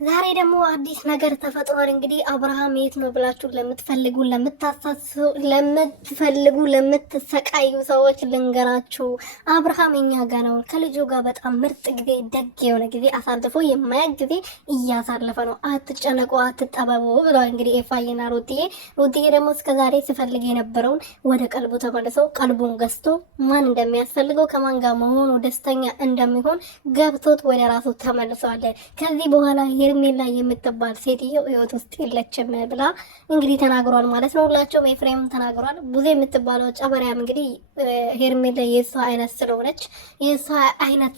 ዛሬ ደግሞ አዲስ ነገር ተፈጥሯል። እንግዲህ አብርሃም የት ነው ብላችሁ ለምትሰቃዩ ሰዎች ልንገራችሁ። አብርሃም እኛ ጋር ነው። ከልጁ ጋር በጣም ምርጥ ጊዜ፣ ደግ የሆነ ጊዜ አሳልፎ የማያቅ ጊዜ እያሳለፈ ነው። አትጨነቁ፣ አትጠበቡ ብለዋል። እንግዲህ ኤፋዬና ሩትዬ ደግሞ እስከዛሬ ሲፈልግ የነበረውን ወደ ቀልቡ ተመልሰው ቀልቡን ገዝቶ ማን እንደሚያስፈልገው ከማን ጋር መሆኑ ደስተኛ እንደሚሆን ገብቶት ወደ ራሱ ተመልሰዋል። ከዚህ በኋላ ሄርሜላ የምትባል ሴትዮ ህይወት ውስጥ የለችም ብላ እንግዲህ ተናግሯል ማለት ነው። ሁላቸውም ኤፍሬም ተናግሯል። ቡዜ የምትባለው ጨበሪያም እንግዲህ ሄርሜላ የእሷ አይነት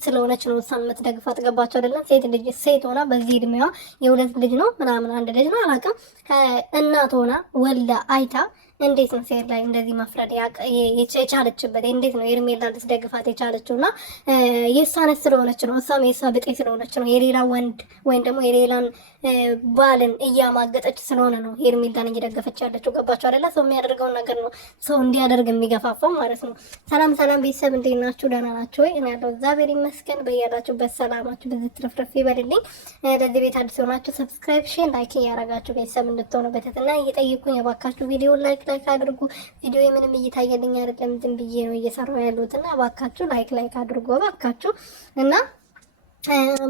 ስለሆነች ነው እሷን የምትደግፋት። ገባቸው አይደለም? ሴት ልጅ ሴት ሆና በዚህ እድሜዋ የሁለት ልጅ ነው ምናምን አንድ ልጅ ነው አላውቅም እናት ሆና ወልዳ አይታ እንዴት ነው ሴት ላይ እንደዚህ መፍረድ የቻለችበት? እንዴት ነው ሄርሜላ ልትደግፋት የቻለችው? እና የእሷ አይነት ስለሆነች ነው፣ እሷም የእሷ ብጤ ስለሆነች ነው። የሌላ ወንድ ወይም ደግሞ የሌላን ባልን እያማገጠች ስለሆነ ነው ሄርሜላን እየደገፈች ያለችው። ገባችሁ አይደለ? ሰው የሚያደርገውን ነገር ነው ሰው እንዲያደርግ የሚገፋፋው ማለት ነው። ሰላም ቤተሰብ እንዴት ናችሁ? ደህና ናችሁ ወይ? እኔ ያለው እግዚአብሔር ይመስገን። በያላችሁበት ሰላማችሁ ብዙ ትርፍርፍ ይበልልኝ። ለዚህ ቤት አዲስ ሆናችሁ ሰብስክራይብ፣ ሼር፣ ላይክ እያደረጋችሁ ቤተሰብ እንድትሆኑ በትህትና እየጠየኩኝ የባካችሁ ቪዲዮ ላይክ አድርጉ። ቪዲዮ ምንም እየታየልኝ አይደለም፣ ዝም ብዬ ነው እየሰራሁ ያለሁት እና እባካችሁ ላይክ አድርጉ እባካችሁ። እና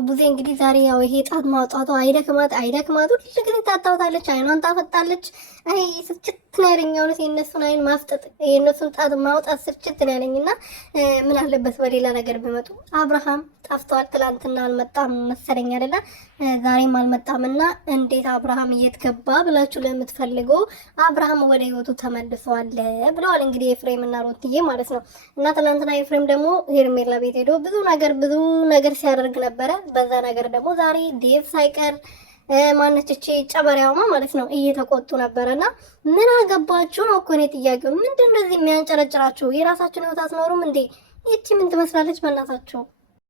ቡዜ እንግዲህ ዛሬ ያው ይሄ ጣት ማውጣቷ አይደክማት ሁሉ ጊዜ ታጣውታለች፣ አይኗን ታፈጣለች። አይ ስልችት ነው ያለኝ እውነት የእነሱን አይን ማፍጠጥ የእነሱን ጣት ማውጣት ስልችት ነው ያለኝና ምን አለበት በሌላ ነገር ቢመጡ። አብርሃም ጠፍቷል። ትላንትና አልመጣም መሰለኝ አይደለ? ዛሬም አልመጣምና እንዴት አብርሃም እየተገባ ብላችሁ ለምትፈልጉ አብርሃም ወደ ህይወቱ ተመልሷል ብለዋል እንግዲህ ኤፍሬም እና ሩትዬ ማለት ነው። እና ትላንትና ኤፍሬም ደግሞ ሄርሜላ ቤት ሄዶ ብዙ ነገር ሲያደርግ ነበረ። በዛ ነገር ደግሞ ዛሬ ዴቭ ሳይቀር ማነች እቺ ጨበሪያውማ ማለት ነው እየተቆጡ ነበርና ምን አገባችሁ ነው እኮ ነው ጥያቄው። ምንድን እንደዚህ የሚያንጨረጭራችሁ? የራሳችሁን ህይወት አትኖሩም እንዴ? ይቺ ምን ትመስላለች በእናታችሁ?